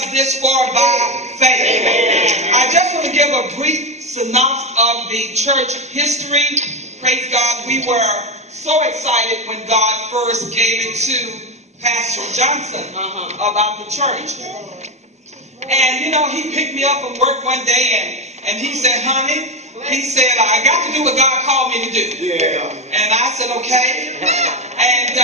us this far by faith. I just want to give a brief synopsis of the church history. Praise God. We were so excited when God first gave it to Pastor Johnson about the church. And, you know, he picked me up from work one day and he said, honey, he said, I got to do what God called me to do. Yeah. And I said, okay. And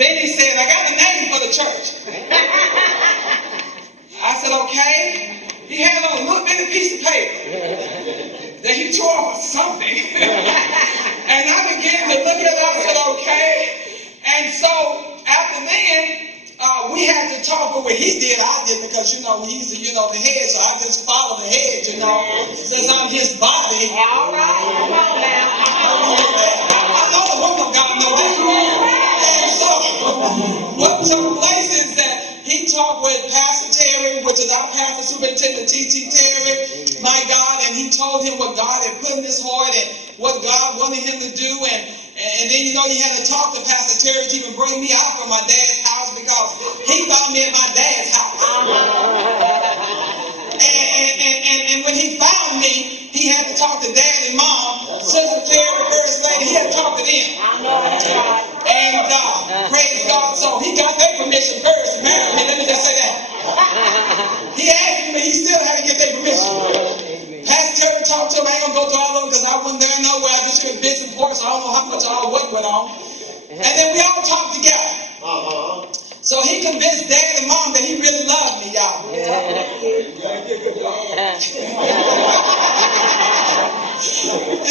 then he said, I got a name for the church. I said, okay. He had on a little bitty piece of paper that he tore off something. And I began to look at it. I said, okay. And so after then, we had to talk, but what he did, I did, because, you know, he's the, the head, so I just follow the head, since I'm his body. All right, come on now. I know the woman of God knows that. And so what took place is that he talked with Pastor Terry, which is our pastor superintendent, T.T. Terry, my God, and he told him what God had put in his heart and what God wanted him to do. And then, he had to talk to Pastor Terry to even bring me out from my dad's house, because he found me at my dad's house. And when he found me, he had to talk to Dad and Mom, Sister Terry, First Lady. He had to talk to them. And praise God. So he got their permission first. Let me just say that. He asked me, but he still had to get their permission. Pastor Terry talked to him. I ain't going to go to all of them because I wasn't there nowhere. I just heard bits and parts. I don't know how much all what went on. And then we all talked together. So he convinced Dad and Mom that he really loved me, y'all. And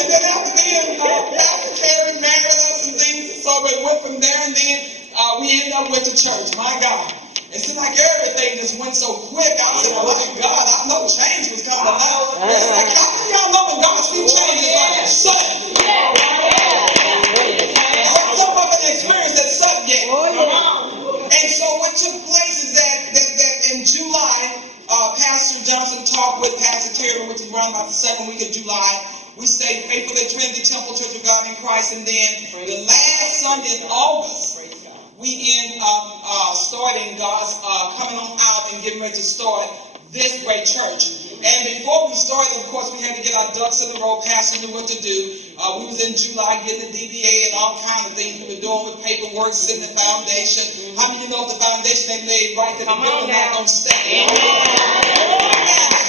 then after then, Pastor Terry married us and things. So we went from there, and then we ended up with the church. My God. It seemed like everything just went so quick. I said, oh my God, I know change was coming about. It's like, how do y'all know when God speaks change is like sudden? I hope some of an experience that's sudden yet. And so what took place is that in July, Pastor Johnson talked with Pastor Terry, which is around about the second week of July. We stayed faithful at Trinity Temple Church of God in Christ. And then the last Sunday in August, we end up starting God's coming on out and getting ready to start this great church. And before we started, of course, we had to get our ducks in the row. Pastor knew what to do. We was in July getting the DBA and all kinds of things we were doing with paperwork, setting the foundation. How many of you know the foundation they laid right that the building not going to stand?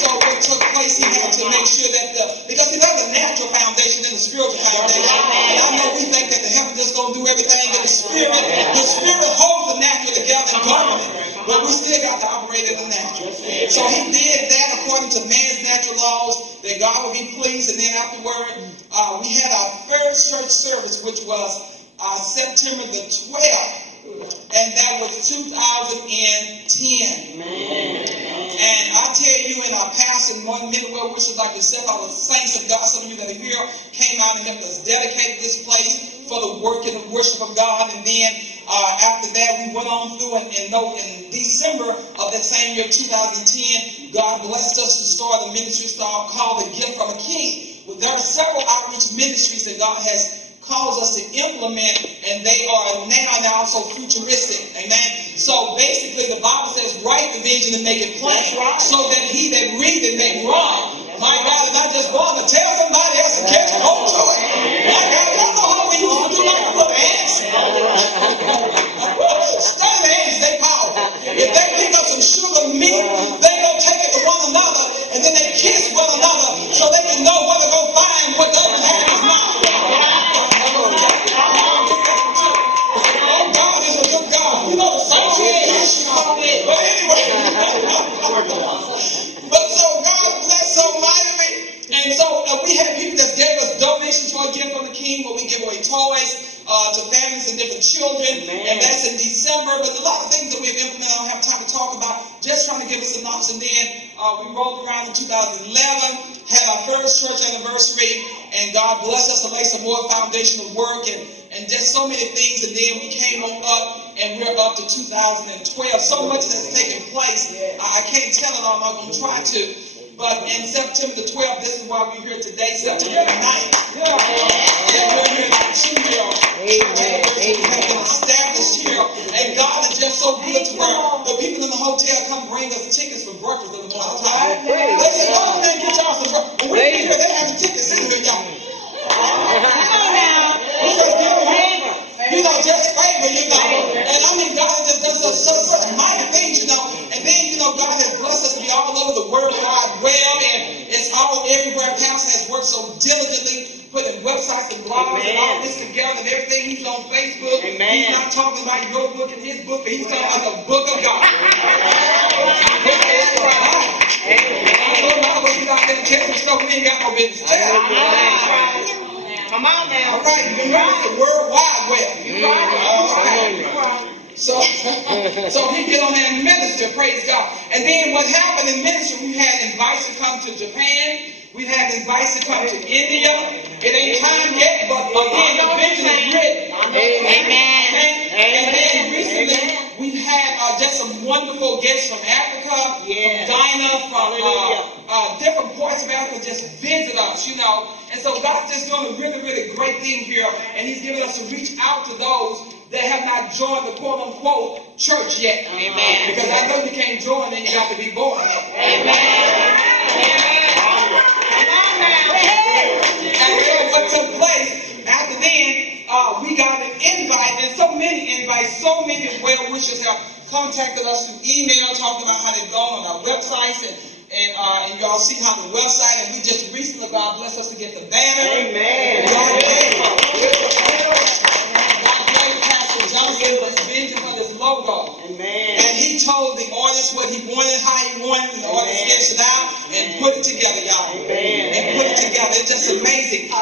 So what took place, he had to make sure that because there's a natural foundation and a spiritual foundation. And I know we think that the heaven is going to do everything in the spirit holds the natural together and government. But we still got to operate in the natural. So he did that according to man's natural laws, that God would be pleased. And then afterward, we had our first church service, which was September the 12th. And that was 2010. And I tell you, in our pastor, one minute well wishers like yourself, all the saints of God, some of you that are here, came out and helped us dedicate this place for the work and the worship of God. And then after that, we went on through in December of that same year, 2010, God blessed us to start a ministry called The Gift from a King. Well, there are several outreach ministries that God has caused us to implement, and they are now and also futuristic. Amen. So basically, the Bible says, write the vision and make it plain, so that he that reads it may run. My God, and not just run, but tell somebody else to catch hold to it. My God, y'all know how we used to do like the little ants. Study the ants, they powerful. If they pick up some sugar meat, they gonna take it to one another, and then they kiss one another, so they can know where to go find what they have in his mouth. But anyway, but so God bless so mightily. And so we had people that gave us donations for a gift from the King, where we give away toys to families and different children. And that's in December. But a lot of things that we've implemented, I don't have time to talk about. Just trying to give a synopsis. And then we rolled around in 2011, had our first church anniversary, and God blessed us to lay some more foundational work and just so many things. And then we came on up, and we're up to 2012. So much has taken place. I can't tell it all. I'm not going to try to. But in September the 12th, this is why we're here today, September the 9th. And we're here in our 2-year anniversary. We have been established here. And God is just so good to where the people in the hotel come come bring us tickets for breakfast in the morning. They said, "Oh, man, get y'all some breakfast." When we get here, they have the tickets in here, y'all. Just favor, and I mean, God has just done such mighty things, and then, God has blessed us to be all over the Word wide web, and it's all everywhere. Pastor has worked so diligently, putting websites and blogs and all this together and everything. He's on Facebook. Amen. He's not talking about your book and his book, but he's talking about the book of God. You out there telling stuff we ain't got no business telling. Come on now. All right, remember it's the World Wide Web. All right. So he get on there and minister, praise God. And then what happened in ministry, we had invites to come to Japan. We had invites to come to India. It ain't time yet, but again, the vision is written. Amen. And then recently, we've had just some wonderful guests from Africa, from Ghana, from different parts of Africa just visit us, And so God's just doing a really, really great thing here. And he's giving us to reach out to those that have not joined the quote-unquote church yet. Amen. Because I know you can't join and you have to be born. Amen. And so what took place, after then, we got an invite, and so many invites, so many well wishers have contacted us through email, talking about how they've gone on our websites, and y'all see how the website, and we just recently, God bless us to get the banner. Amen. God gave Pastor Johnson this vision for this logo. Amen. And he told the artist what he wanted, how he wanted, and the artist sketched it out and put it together, y'all. Amen. And put it together. It's just amazing.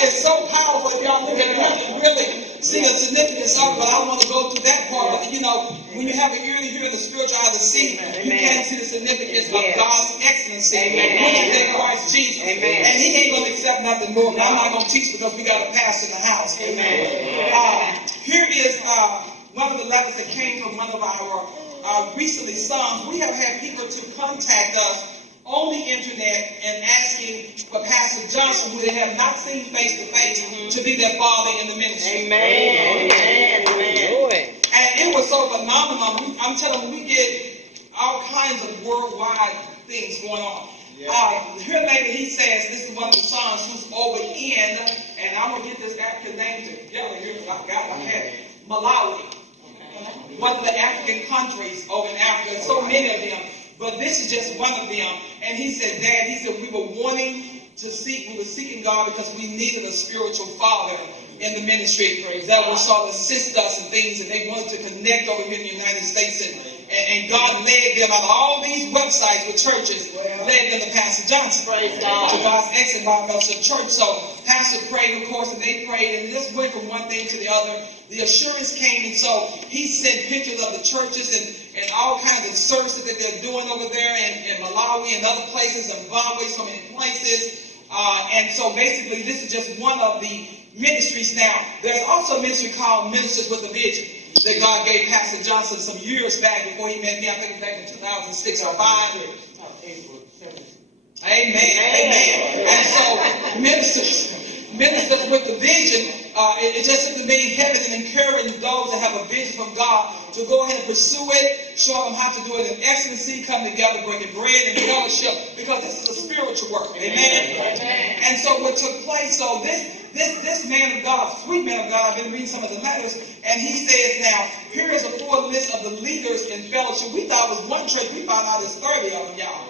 It's so powerful if y'all look at it, really see the significance of it, but I don't want to go through that part. But when you have an ear to hear and the spiritual eye to see, you can't see the significance of God's excellency in Christ Jesus. Amen. And he ain't going to accept nothing more. I'm not going to teach because we got a pastor in the house. Amen. Here is one of the letters that came from one of our recently sons. We have had people to contact us on the internet and asking for Pastor Johnson, who they have not seen face to face, to be their father in the ministry. Amen. And it was so phenomenal. I'm telling you, we get all kinds of worldwide things going on. Here later he says, this is one of the sons who's over in, and I'm going to get this African name together here because I had it, Malawi. One of the African countries over in Africa, so many of them. But this is just one of them. And he said, Dad, we were seeking God because we needed a spiritual father in the ministry that would sort of assist us and things, and they wanted to connect over here in the United States. And God led them out of all these websites with churches, led them to Pastor Johnson, to God's Excellent Bible Fellowship Church. So Pastor prayed, of course, and they prayed, and it just went from one thing to the other. The assurance came, and so he sent pictures of the churches and all kinds of services that they're doing over there in Malawi and other places, Zimbabwe, so many places. And so basically, this is just one of the ministries. Now, there's also a ministry called Ministers with a Vision that God gave Pastor Johnson some years back before he met me. I think it was back in 2006 or 5. Amen. And so ministers with the vision, it just simply means helping and encouraging those that have a vision from God to go ahead and pursue it, show them how to do it in excellency, come together, breaking bread and fellowship, because this is a spiritual work. Amen. And so what took place, so this man of God, sweet man of God, I've been reading some of the letters, and he says now, here is a full list of the leaders in fellowship. We thought it was one church, we found out there's 30 of them, y'all.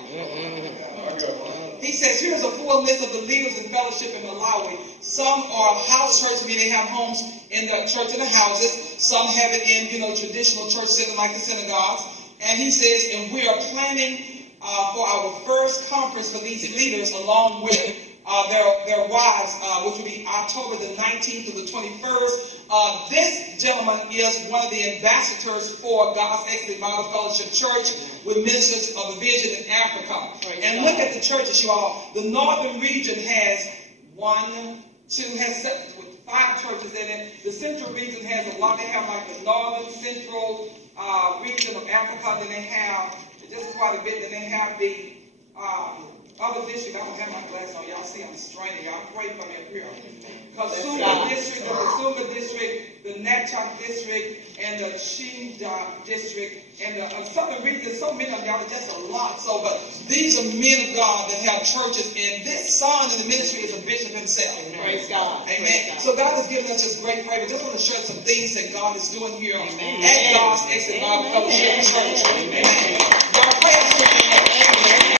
He says, here's a full list of the leaders in fellowship in Malawi. Some are house church, meaning they have homes in the church in the houses. Some have it in, traditional church setting like the synagogues. And he says, and we are planning for our first conference for these leaders along with their wives, which will be October the 19th through the 21st. This gentleman is one of the ambassadors for God's Excellent Bible Fellowship Church with Ministers of the Vision in Africa. And look at the churches, you all. The northern region has 5 churches in it. The central region has a lot. They have like the northern central region of Africa. Then they have, just quite a bit, then they have the other district, I don't have my glasses on. Y'all see I'm straining. Y'all pray for me up here. Kasumba district, the Kasumba district, the Natchak district, and the Chinda district, and Southern region. There's so many of y'all, that's a lot. So, but these are men of God that have churches, and this son in the ministry is a bishop himself. Praise God. Amen. Praise God. So God has given us just great favor. Just want to share some things that God is doing here Amen. at God's Exit Fellowship Church. Amen. God pray us.